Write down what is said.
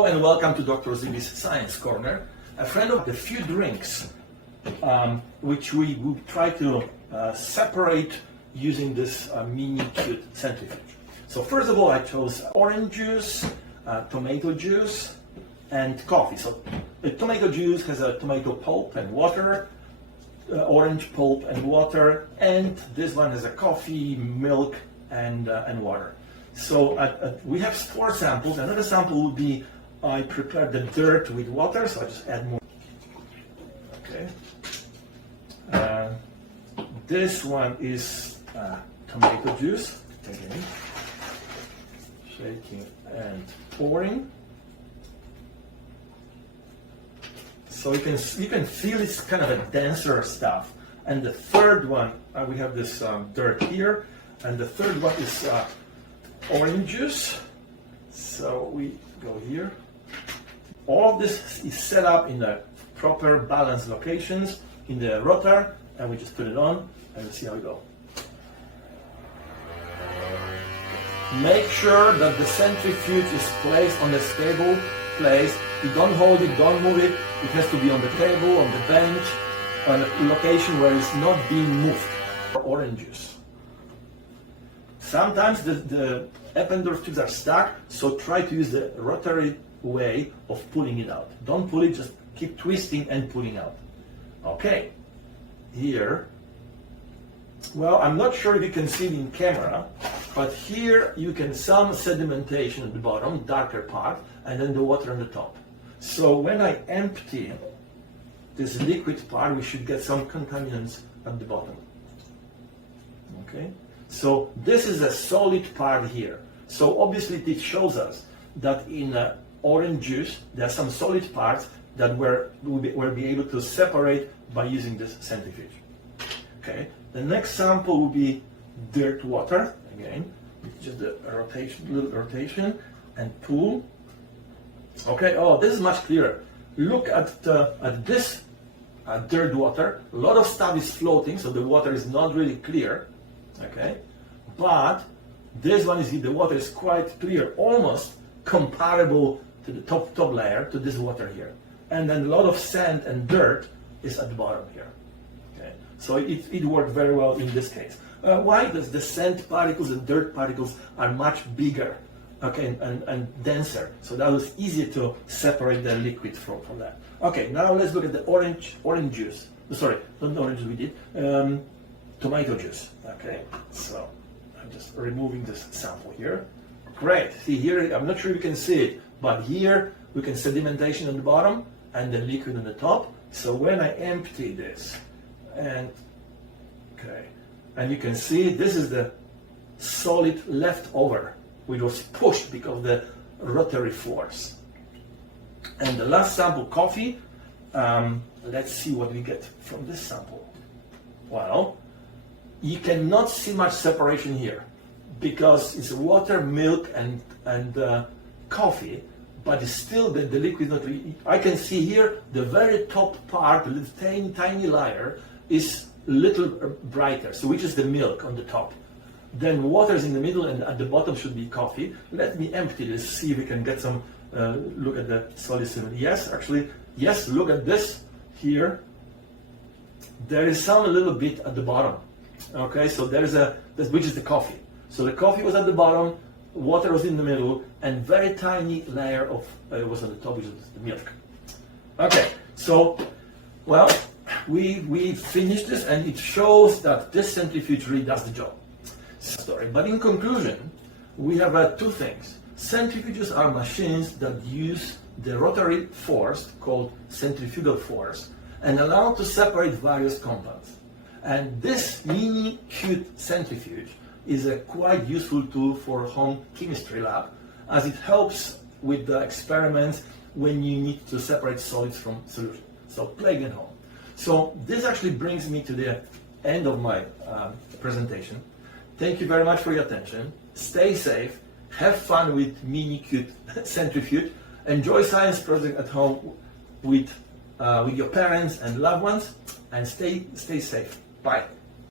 Hello and welcome to Dr. Zibi's Science Corner, a friend of the few drinks which we will try to separate using this mini cute centrifuge. So first of all, I chose orange juice, tomato juice, and coffee. So the tomato juice has a tomato pulp and water, orange pulp and water, and this one has a coffee, milk, and water. So we have 4 samples. Another sample would be I prepared the dirt with water, so I just add more. Okay. This one is tomato juice. Again, shaking and pouring. So you can feel it's kind of a denser stuff. And the third one, we have this dirt here, and the third one is orange juice. So we go here. All of this is set up in the proper balanced locations in the rotor, and we just put it on and we'll see how we go. Make sure that the centrifuge is placed on a stable place. You don't hold it, don't move it. It has to be on the table, on the bench, on a location where it's not being moved. Orange juice. Sometimes the Eppendorf tubes are stuck, so try to use the rotary way of pulling it out. Don't pull it, just keep twisting and pulling out. Okay, here, well, I'm not sure if you can see it in camera, but here you can some sedimentation at the bottom, darker part, and then the water on the top. So when I empty this liquid part, we should get some contaminants at the bottom. Okay, so this is a solid part here. So obviously it shows us that in orange juice there are some solid parts that we'll be able to separate by using this centrifuge. Okay, the next sample will be dirt water. Again, just the little rotation and pull. Okay, oh, this is much clearer. Look at this dirt water. A lot of stuff is floating, so the water is not really clear. Okay, but this one is the water is quite clear, almost comparable to the top layer, to this water here. And then a lot of sand and dirt is at the bottom here. Okay, so it worked very well in this case. Why? Does the sand particles and dirt particles are much bigger, okay, and denser. So that was easier to separate the liquid from that. Okay, now let's look at the orange juice. Sorry, not the orange juice we did. Tomato juice. Okay, so I'm just removing this sample here. Great. See here, I'm not sure if you can see it, but here we can sedimentation on the bottom and the liquid on the top. So when I empty this, and okay, and you can see this is the solid leftover, which was pushed because of the rotary force. And the last sample, coffee. Let's see what we get from this sample. Well, you cannot see much separation here because it's water, milk, and coffee, but it's still the liquid not really. I can see here the very top part, the tiny layer, is a little brighter, so which is the milk on the top. Then water is in the middle, and at the bottom should be coffee. Let me empty this, see if we can get some, look at the solid cement. Yes, actually, yes, look at this here. There is some a little bit at the bottom. Okay, so there's which is the coffee. So the coffee was at the bottom, water was in the middle, and very tiny layer of was on the top, which is the milk. Okay, so well, we finished this, and it shows that this centrifuge really does the job. Sorry, but in conclusion, we have 2 things. Centrifuges are machines that use the rotary force called centrifugal force and allow to separate various compounds. And this mini cute centrifuge is a quite useful tool for home chemistry lab, as it helps with the experiments when you need to separate solids from solution. So play at home. So this actually brings me to the end of my presentation. Thank you very much for your attention. Stay safe, have fun with mini cute centrifuge, enjoy science project at home with your parents and loved ones, and stay safe. Bye.